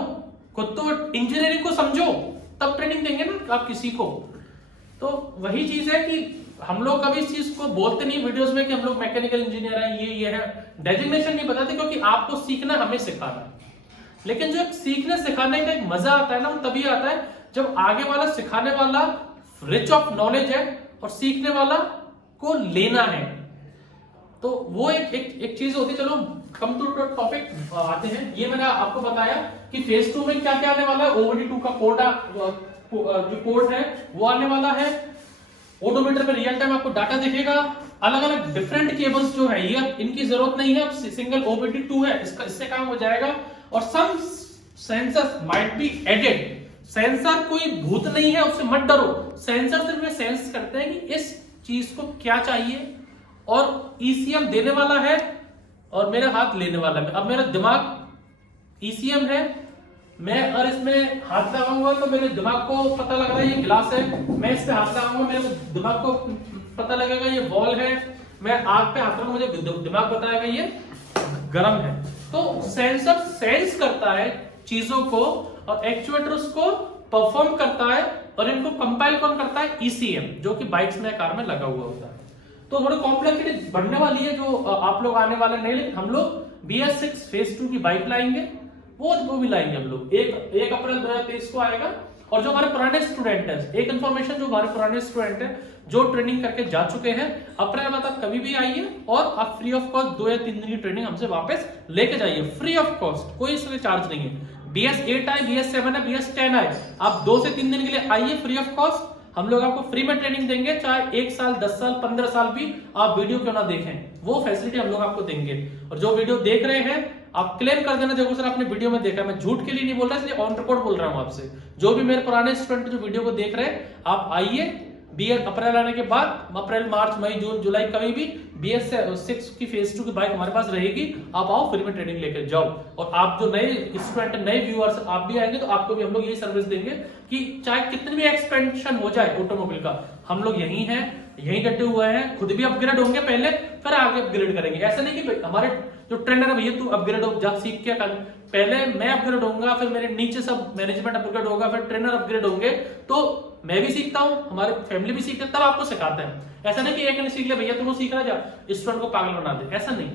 खुद तो इंजीनियरिंग को समझो, तब ट्रेनिंग देंगे ना आप किसी को। तो वही चीज है कि हम लोग कभी इस चीज को बोलते नहीं वीडियोस में कि हम लोग मैकेनिकल इंजीनियर हैं, ये है, डेजिग्नेशन नहीं बताते, क्योंकि आपको सीखना, हमें सिखाना। लेकिन जो सीखने सिखाने का एक मजा आता है ना, वो तभी आता है जब आगे वाला सिखाने वाला रिच ऑफ नॉलेज है और सीखने वाला को लेना है। तो वो एक चीज होती है। चलो कम टू टॉपिक आते हैं। ये मैंने आपको बताया कि फेज 2 में क्या क्या आने वाला है। ओबीडी 2 का पोर्ट जो पोर्ट है वो आने वाला है। ओडोमीटर पे रियल टाइम आपको डाटा दिखेगा। अलग अलग डिफरेंट केबल्स जो है ये इनकी जरूरत नहीं है, अब सिंगल ओबीडी 2 है, इससे काम हो जाएगा। और some sensors might be added. Sensor कोई भूत नहीं है, उससे मत डरो। सेंसर सिर्फ सेंस करते हैं कि इस चीज को क्या चाहिए, और ईसीएम देने वाला है और मेरा हाथ लेने वाला है। अब मेरा दिमाग ईसीएम है, मैं अगर इसमें हाथ लगाऊंगा तो मेरे दिमाग को पता लग रहा है ये गिलास है, मैं इस पे हाथ लगाऊंगा मेरे दिमाग को पता लगेगा ये बॉल है। मैं आग पे हाथ रखूंगा, मुझे दिमाग बताएगा ये गर्म है। तो सेंसर सेंस करता है चीजों को और एक्चुएटर उसको परफॉर्म करता है, और इनको कंपाइल कौन करता है? ईसीएम, जो कि बाइक्स में कार में लगा हुआ होता है। तो थोड़ी कॉम्प्लेक्सिटी बढ़ने वाली है जो आप लोग आने वाले नहीं, लेकिन हम लोग BS6 फेज 2 की बाइक लाएंगे, वो भी लाएंगे हम लोग। 1 अप्रैल 2023 को आएगा। और जो हमारे पुराने स्टूडेंट हैं, एक इन्फॉर्मेशन, जो हमारे पुराने स्टूडेंट हैं जो ट्रेनिंग करके जा चुके हैं, अप्रैल में आप कभी भी आइए और आप फ्री ऑफ कॉस्ट 2 या 3 दिन की ट्रेनिंग हमसे वापस लेके जाइए, फ्री ऑफ कॉस्ट, कोई इसके चार्ज नहीं है। BS8 आए, BS7 है, BS10 आए, आप 2 से 3 दिन के लिए आइए फ्री ऑफ कॉस्ट, हम लोग आपको फ्री में ट्रेनिंग देंगे, चाहे 1 साल 10 साल 15 साल भी आप वीडियो क्यों ना देखें, वो फैसिलिटी हम लोग आपको देंगे। और जो वीडियो देख रहे हैं आप क्लेम कर देना, देखो सर आपने वीडियो में देखा, मैं झूठ के लिए नहीं बोल रहा, इसलिए ऑन रिकॉर्ड बोल रहा हूं आपसे। जो भी मेरे पुराने स्टूडेंट जो वीडियो को देख रहे हैं, आप आइए, अप्रैल आने के बाद, अप्रैल मार्च मई जून जुलाई कभी भी BS6 की फेज 2 की बाइक हमारे पास रहेगी, आप आओ फ्री में ट्रेनिंग लेकर जाओ। और आप जो नए स्टूडेंट, नए व्यूअर्स, आप भी आएंगे तो आपको भी हम लोग यही सर्विस देंगे कि चाहे कितनी भी एक्सपेंशन हो जाए ऑटोमोबाइल का, हम लोग यही हैं, यही डटे हुए हैं, खुद भी अपग्रेड होंगे पहले, फिर आगे अपग्रेड करेंगे। ऐसा नहीं कि हमारे जो ट्रेनर है भैया तू अपग्रेड हो जा, सीख के कर, पहले मैं अपग्रेड होऊंगा, फिर मेरे नीचे सब मैनेजमेंट अपग्रेड होगा, फिर ट्रेनर अपग्रेड होंगे, तो मैं भी सीखता हूं, हमारे फैमिली भी सीखते, तब आपको सिखाते हैं। ऐसा नहीं कि एक ने सीख लिया भैया तुम सीख रहा जा, स्टूडेंट को पागल बना दे, ऐसा नहीं।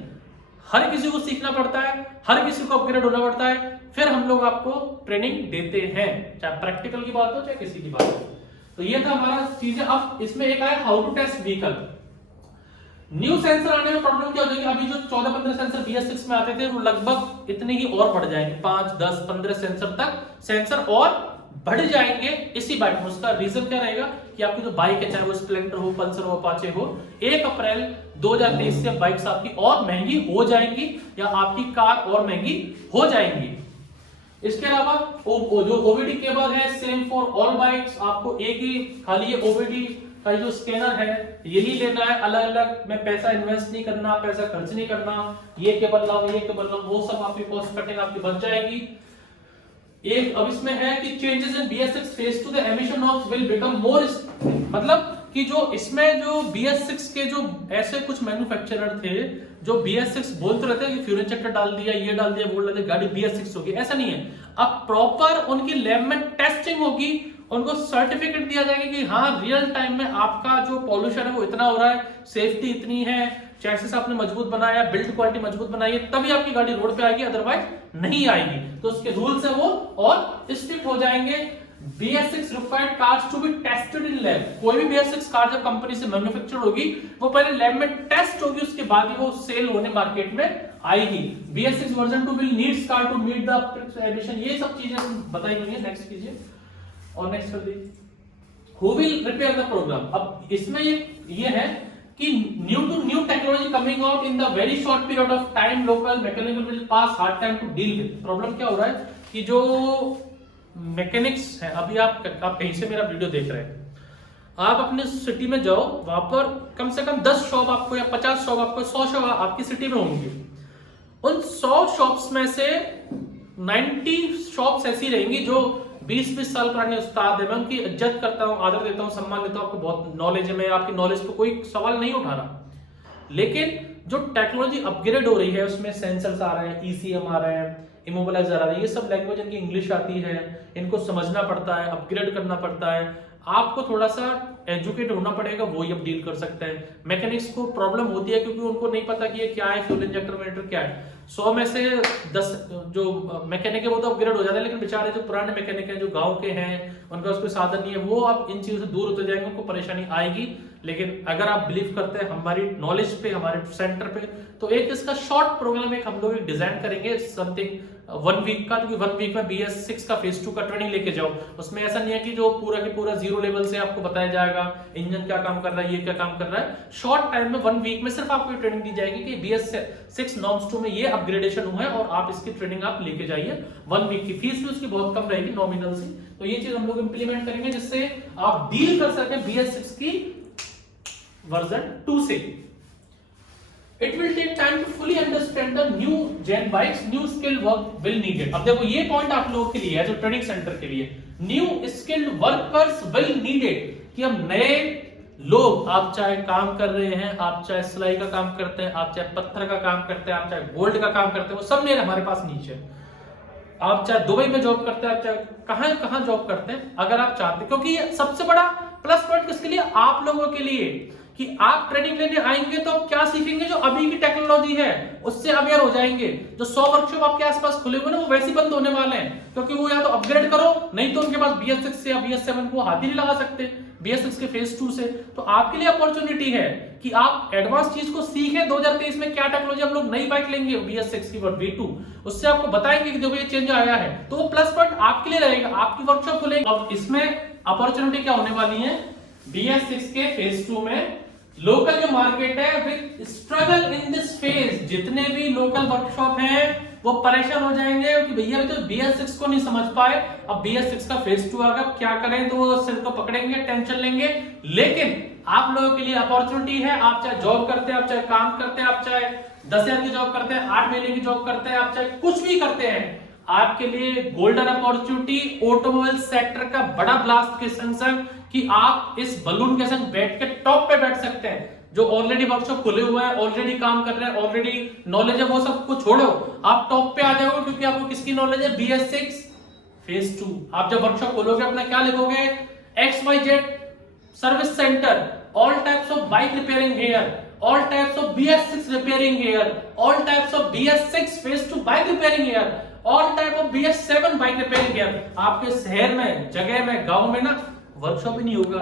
हर किसी को सीखना पड़ता है, हर किसी को अपग्रेड होना पड़ता है, फिर हम लोग आपको ट्रेनिंग देते हैं, चाहे प्रैक्टिकल की बात हो चाहे किसी की बात हो। तो ये था हमारा चीजें। अब इसमें एक आया how to test vehicle. New sensor आने में प्रॉब्लम क्या हो जाएगी, अभी जो 14-15 सेंसर BS6 में आते थे वो लगभग इतने ही और बढ़ जाएंगे, 5, 10, 15 सेंसर तक सेंसर और बढ़ जाएंगे इसी बाइक में। उसका रीजन क्या रहेगा कि आपकी जो बाइक है, चाहे वो स्प्लेंडर हो, पल्सर हो, अपाचे हो, 1 अप्रैल 2023 से बाइक्स आपकी और महंगी हो जाएंगी या आपकी कार और महंगी हो जाएंगी। इसके अलावा जो OBD केबल है सेम फॉर ऑल बाइक्स, आपको एक ही खाली ये OBD का जो स्कैनर है यही लेना है, अलग अलग में पैसा इन्वेस्ट नहीं करना, पैसा खर्च नहीं करना, ये केबल लाओ, ये केबल लाओ, वो सब आपकी कॉस्ट कटिंग आपकी बच जाएगी। एक अब इसमें है कि changes in BS6 phase 2 the emission norms will become more, मतलब कि जो इसमें जो BS6 के जो ऐसे कुछ मैन्युफैक्चरर थे जो BS6 बोलते रहते हैं कि फ्यूल इंजेक्टर डाल दिया, ये डाल दिया, वो डाल दिया, गाड़ी BS6 होगी, ऐसा नहीं है। अब प्रॉपर उनकी लैब में टेस्टिंग होगी, उनको सर्टिफिकेट दिया जाएगा कि हाँ रियल टाइम में आपका जो पॉल्यूशन है वो इतना हो रहा है, सेफ्टी इतनी है, चैसिस आपने मजबूत बनाया, बिल्ड क्वालिटी मजबूत बनाई है, तभी आपकी गाड़ी रोड पे आएगी, अदरवाइज नहीं आएगी। तो उसके रूल्स है वो और स्ट्रिक्ट हो जाएंगे। BS6 required cars to be tested in lab. कोई भी BS6 कार जब कंपनी से मैन्युफैक्चर होगी वो पहले लैब में टेस्ट होगी, उसके बाद ही वो सेल होने मार्केट में आएगी। BS6 version 2 will needs car to meet the emission, ये सब चीजें बताई गई है। नेक्स्ट कीजिए और नेक्स्ट कर दीजिए। Who will prepare the programme. अब इसमें ये है कि new technology coming out in the very short period of time, local mechanical will pass hard time to deal with. Problem क्या हो रहा है कि जो मैकेनिक्स है, अभी आप कहीं से मेरा वीडियो देख रहे हैं, आप अपने सिटी में जाओ, वहां पर कम से कम 10 शॉप आपको या 50 शॉप आपको, 100 शॉप आपकी सिटी में होंगी। उन 100 शॉप्स में से 90 शॉप्स ऐसी रहेंगी जो 20-20 साल पुराने उस्ताद है, मैं उनकी इज्जत करता हूं, आदर देता हूं, सम्मान देता हूं, आपको बहुत नॉलेज है, मैं आपकी नॉलेज पे कोई सवाल नहीं उठा रहा। लेकिन जो टेक्नोलॉजी अपग्रेड हो रही है उसमें सेंसर्स आ रहे हैं, ECM आ रहे हैं, इमोबिलाइजर आ रहे हैं, ये सब लैंग्वेज इनकी इंग्लिश आती है, इनको समझना पड़ता है, अपग्रेड करना पड़ता है, आपको थोड़ा सा एजुकेट होना पड़ेगा, वो ही अब डील कर सकते हैं। मैकेनिक्स को प्रॉब्लम होती है क्योंकि उनको नहीं पता कि ये क्या है, फ्यूल इंजेक्टर मीटर क्या है। 100 में से 10 जो मैकेनिक है वो तो अपग्रेड हो जाते हैं, लेकिन बेचारे जो पुराने मैकेनिक हैं, जो गांव के हैं, उनका उस कोई साधन नहीं है, वो अब इन चीजों से दूर होते जाएंगे, उनको परेशानी आएगी। लेकिन अगर आप बिलीव करते हैं हमारी नॉलेज पे, हमारे सेंटर पे, तो एक इसका शॉर्ट प्रोग्राम एक हम लोग डिजाइन करेंगे, समथिंग 1 वीक का, क्योंकि 1 वीक में BS6 का फेज 2 का ट्रेनिंग लेके जाओ। उसमें ऐसा नहीं है कि जो पूरा के पूरा जीरो लेवल से आपको बताया जाएगा इंजन क्या काम कर रहा है, ये क्या काम कर रहा है। शॉर्ट टाइम में 1 वीक में सिर्फ आपको ट्रेनिंग दी जाएगी कि BS6 नॉर्म्स 2 में ये अपग्रेडेशन हुआ है और आप इसकी ट्रेनिंग आप लेके जाइए। 1 वीक की फीस भी उसकी बहुत कम रहेगी नॉमिनल से। तो ये चीज हम लोग इंप्लीमेंट करेंगे जिससे आप डील कर सकें BS6 की वर्जन 2 से। It will take time to fully understand the new gen bikes, new skill work will needed। अब देखो ये पॉइंट आप लोगों के लिए है, जो ट्रेनिंग सेंटर के लिए, new skilled workers will needed, कि हम नए लोग, आप चाहे काम कर रहे हैं, आप चाहे सिलाई का काम करते हैं, आप चाहे पत्थर का काम करते हैं, आप चाहे गोल्ड का काम करते हैं, वो सब नए हमारे पास नीचे। आप चाहे दुबई में जॉब करते हैं, आप चाहे कहां जॉब करते हैं, अगर आप चाहते, क्योंकि सबसे बड़ा प्लस पॉइंट किसके लिए, आप लोगों के लिए, कि आप ट्रेनिंग लेने आएंगे तो आप क्या सीखेंगे, जो अभी की टेक्नोलॉजी है उससे अवेयर हो जाएंगे। जो 100 वर्कशॉप आपके आसपास खुले हुए ना वो वैसे ही बंद होने वाले हैं, क्योंकि वो या तो अपग्रेड करो, नहीं तो उनके पास BS6 से या BS7 को हाथ ही नहीं लगा सकते BS6 के फेज 2 से। तो आपके लिए अपॉर्चुनिटी है कि आप एडवांस चीज को सीखें। 2023 में क्या टेक्नोलॉजी हम लोग नई बाइक लेंगे BS6 की V2, उससे आपको बताएंगे कि देखो ये चेंज आया है, तो वो प्लस पॉइंट आपके लिए रहेगा, आपकी वर्कशॉप खुलेगी। अब इसमें अपॉर्चुनिटी क्या होने वाली है, BS6 के फेज 2 में लोकल जो मार्केट है with struggle in this phase, जितने भी लोकल वर्कशॉप हैं वो परेशान हो जाएंगे कि भैया तो BS6 को नहीं समझ पाए, अब BS6 का फेज 2 आ गया, क्या करें, तो वो सिर को पकड़ेंगे, टेंशन लेंगे। लेकिन आप लोगों के लिए अपॉर्चुनिटी है, आप चाहे जॉब करते हैं, आप चाहे काम करते हैं, आप चाहे 10,000 की जॉब करते हैं, 8 महीने की जॉब करते हैं, आप चाहे कुछ भी करते हैं, आपके लिए गोल्डन अपॉर्चुनिटी ऑटोमोबाइल सेक्टर का बड़ा ब्लास्ट के संग कि आप इस बलून के संग बैठ के टॉप पे बैठ सकते हैं। जो ऑलरेडी वर्कशॉप खुले हुए हैं, ऑलरेडी काम कर रहे हैं, ऑलरेडी नॉलेज है, वो सब कुछ छोड़ो, आप टॉप पे आ जाओगे, क्योंकि आपको किसकी नॉलेज है, BS6 फेज 2। आप जब वर्कशॉप खोलोगे अपना क्या लिखोगे, XYZ service centre, all types of bike repairing here, all types of BS6 repairing here, all types of BS6 phase 2 bike repairing here, all type of BS7 bike repairing here। आपके शहर में, जगह में, गांव में ना वर्कशॉप ही नहीं होगा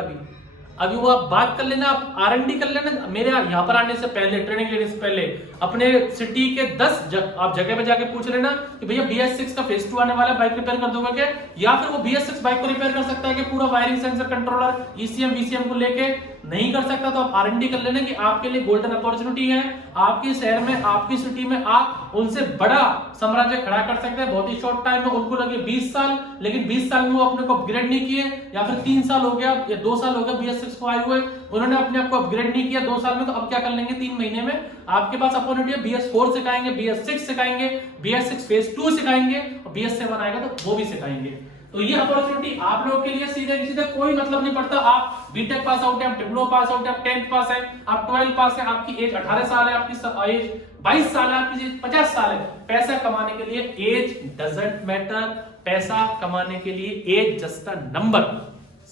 अभी वो आप बात कर लेना, आप R&D कर लेना। मेरे यहाँ पर आने से पहले, ट्रेनिंग लेने से पहले अपने सिटी के 10 आप जगह पे जाके पूछ लेना कि भैया BS6 का फेज 2 आने वाला है, बाइक रिपेयर कर दोगे क्या, या फिर वो BS6 बाइक को रिपेयर कर सकता है कि पूरा wiring, sensor, controller, ECM, VCM को लेके नहीं कर सकता, तो आप R&D कर लेना कि आपके लिए गोल्डन अपॉर्चुनिटी है। आपके शहर में, आपकी सिटी में आप उनसे बड़ा साम्राज्य खड़ा कर सकते हैं बहुत ही शॉर्ट टाइम में। उनको लगे 20 साल, लेकिन 20 साल में वो अपने को अपग्रेड नहीं किए, या फिर 3 साल हो गया या 2 साल हो गया BS6 को आए हुए, उन्होंने अपने आप को अपग्रेड नहीं किया 2 साल में, तो अब क्या कर लेंगे 3 महीने में। आपके पास अपॉर्चुनिटी है, BS4 सिखाएंगे, BS6 सिखाएंगे, BS6 फेज 2 सिखाएंगे, और BS7 आएगा तो वो भी सिखाएंगे। तो ये अपॉर्चुनिटी आप लोगों के लिए सीधे कोई मतलब नहीं पड़ता, आप बीटेक पास आउट है, आप डिप्लोमा पास आउट है, आप 10th पास है, आप 12 पास है, आपकी एज 18 साल है, आपकी एज 22 साल है, आपकी एज 50 साल है। पैसा कमाने के लिए एज डजंट मैटर, पैसा कमाने के लिए एज जस्ट अ नंबर।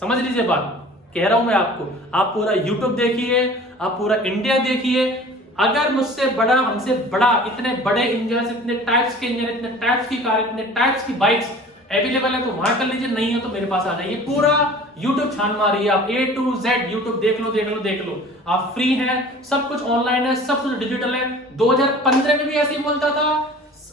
समझ लीजिए बात, कह रहा हूं मैं आपको। आप पूरा YouTube देखिए, आप पूरा इंडिया देखिए, अगर मुझसे बड़ा, हमसे बड़ा, इतने बड़े इंजन, इतने टाइप्स के इंजन, इतने टाइप्स की कार, इतने टाइप्स की बाइक्स अवेलेबल है तो वहां कर लीजिए, नहीं है तो मेरे पास आ जाइए। पूरा YouTube छान मारिए, आप A to Z YouTube देख लो। आप फ्री हैं, सब कुछ ऑनलाइन है, सब कुछ डिजिटल है। 2015 में भी ऐसे ही बोलता था,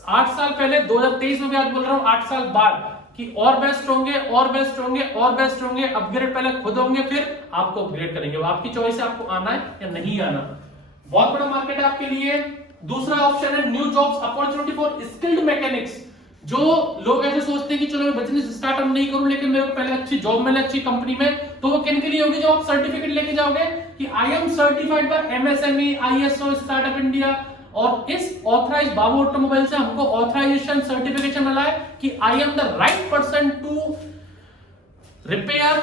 8 साल पहले, 2023 में भी आज बोल रहा हूं 8 साल बाद, कि और बेस्ट होंगे, और बेस्ट होंगे, और बेस्ट होंगे। अपग्रेड पहले खुद होंगे, फिर आपको अपग्रेड करेंगे। वो आपकी चॉइस है, आपको आना है या नहीं आना। बहुत बड़ा मार्केट है आपके लिए। दूसरा ऑप्शन है new jobs opportunity for skilled mechanics. जो लोग ऐसे सोचते हैं कि चलो मैं बिजनेस स्टार्टअप नहीं करूं, लेकिन मेरे को पहले अच्छी जॉब मिले, अच्छी कंपनी में, तो वो किन के लिए होगी, जो आप सर्टिफिकेट लेके जाओगे कि I M certified by MSME, ISO, startup India, और इस ऑथराइज्ड बाबू ऑटोमोबाइल से हमको ऑथराइजेशन सर्टिफिकेशन मिला है कि I am the right person to repair,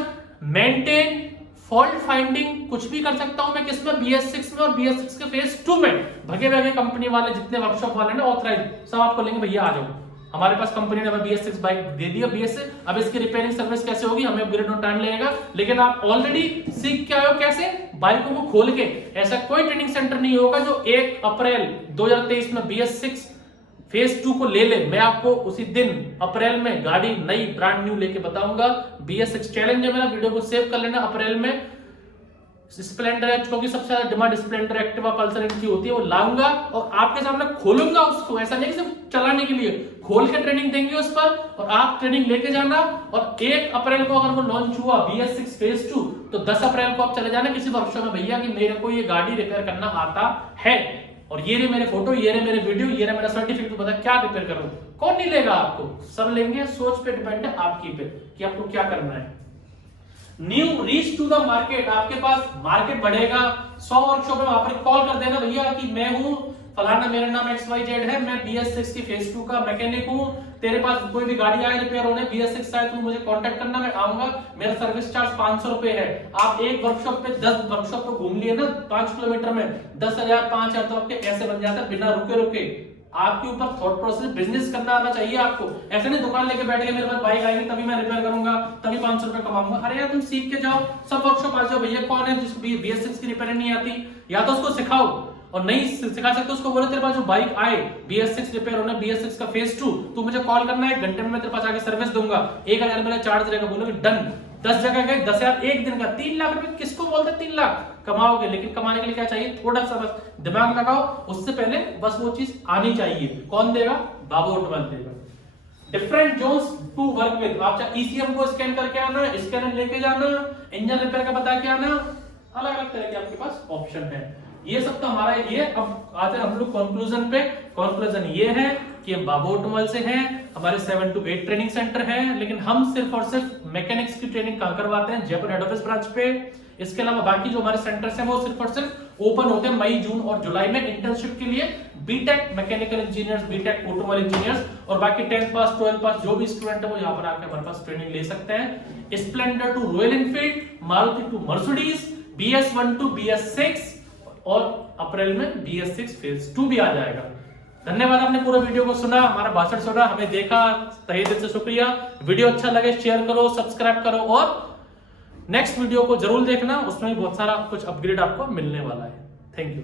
maintain, fault finding, कुछ भी कर सकता हूं मैं किसमें, BS6 में, और BS6 के फेज 2 में। भगे कंपनी वाले जितने वर्कशॉप वाले ना ऑथराइज, सब आपको लेंगे, भैया आ जाओ हमारे पास, कंपनी ने हमें BS6 बाइक दे दिया, BS6, अब इसकी रिपेयरिंग सर्विस कैसे होगी, हमें अपग्रेड होने टाइम लगेगा, लेकिन आप ऑलरेडी सीख के आए हो कैसे, बाइकों को खोल के। ऐसा कोई ट्रेनिंग सेंटर नहीं होगा जो 1 अप्रैल 2023 में BS6 फेज 2 को ले ले। मैं आपको उसी दिन अप्रैल में गाड़ी नई ब्रांड न्यू लेके बताऊंगा। BS6 चैलेंज है मेरा, वीडियो को सेव कर लेना। अप्रैल में स्प्लेंडर है, क्योंकि सबसे ज्यादा डिमांड स्प्लेंडर, एक्टिवा, पल्सर इनकी होती है, वो लाऊंगा और आपके सामने खोलूंगा उसको। ऐसा नहीं सिर्फ चलाने के लिए, खोल के ट्रेनिंग देंगे उस पर, और आप ट्रेनिंग लेके जाना। और 1 अप्रैल को अगर वो लॉन्च हुआ BS6 फेज 2, तो 10 अप्रैल को आप चले जाना किसी वर्कशॉप में, भैया कि मेरे को ये गाड़ी रिपेयर करना आता है, और ये रहे मेरे फोटो, ये रहे मेरे वीडियो, ये रहे मेरा सर्टिफिकेट, बता क्या रिपेयर करूं। कौन नहीं लेगा आपको, सब लेंगे। सोच पे डिपेंड है आपकी पे कि आपको क्या करना है। New reach to the market, आपके पास मार्केट बढ़ेगा। 100 वर्कशॉप है, वहां पर कॉल कर देना, भैया कि मैं हूं फलाना, मेरा नाम XYZ है, मैं BS6 की फेज 2 का मैकेनिक हूं, तेरे पास कोई भी गाड़ी आए रिपेयर होने, BS6 आए, तू मुझे कांटेक्ट करना, मैं आऊंगा, मेरा सर्विस चार्ज 500 रुपए है। आप एक वर्कशॉप पे 10 वर्कशॉप को घूम लिए ना 5 किलोमीटर में, 10,000 5,000 तो आपके ऐसे बन जाता है बिना रुके। आपके ऊपर थॉट प्रोसेस, बिजनेस करना आना चाहिए आपको। ऐसे नहीं दुकान लेके बैठ गए मेरे पास बाइक आएगी तभी मैं रिपेयर करूंगा, तभी 500 रुपए कमाऊंगा। अरे यार तुम सीख के जाओ, सब वर्कशॉप आ जाओ। भैया कौन है जिसको BS6 की रिपेयरिंग नहीं आती, या तो उसको सिखाओ, और नहीं सिखा सकते उसको बोलो तेरे पास जो बाइक आए BS6 रिपेयर होना, BS6 का फेज 2, तू मुझे कॉल करना है, 1 घंटे में मैं तेरे पास आके सर्विस दूंगा, 1000 मेरा चार्ज रहेगा। बोलोगे डन। 10 जगह गए 10,000 एक दिन का, 3 लाख रुपए किसको बोलते 3 लाख कमाओगे। लेकिन कमाने के लिए क्या चाहिए, थोड़ा सा बस दिमाग लगाओ, उससे पहले बस वो चीज आनी चाहिए। कौन देगा, बाबू ऑटोमोबाइल देगा। Different zones to work with, आप चाहे ECM को स्कैन करके आना, स्कैनर लेके जाना, इंजन रिपेयर का बता के आना, अलग अलग तरह के आपके पास ऑप्शन है। ये सब तो हमारा ये। अब आते हैं हम लोग कंक्लूजन पे। कंक्लूजन ये है कि हम बाबू ऑटोमोबाइल से हैं, हमारे 7 to 8 ट्रेनिंग सेंटर हैं, लेकिन हम सिर्फ और सिर्फ मैकेनिक्स की ट्रेनिंग कहां करवाते हैं, जयपुर हेड ऑफिस ब्रांच पे। इसके अलावा बाकी जो हमारे सेंटर्स हैं वो सिर्फ और सिर्फ ओपन होते हैं मई, जून और जुलाई में इंटर्नशिप के लिए। BTech mechanical engineers, BTech automobile engineers और बाकी 10th पास 12th पास जो भी स्टूडेंट है वो यहाँ पर आकर हमारे पास ट्रेनिंग ले सकते हैं। Splendor to Royal Enfield, Maruti to Mercedes, BS1 to BS6 और अप्रैल में BS6 फेज 2 भी आ जाएगा। धन्यवाद, आपने पूरा वीडियो को सुना, हमारा भाषण सुना, हमें देखा, तहे दिल से शुक्रिया। वीडियो अच्छा लगे शेयर करो, सब्सक्राइब करो और नेक्स्ट वीडियो को जरूर देखना, उसमें भी बहुत सारा कुछ अपग्रेड आपको मिलने वाला है। Thank you.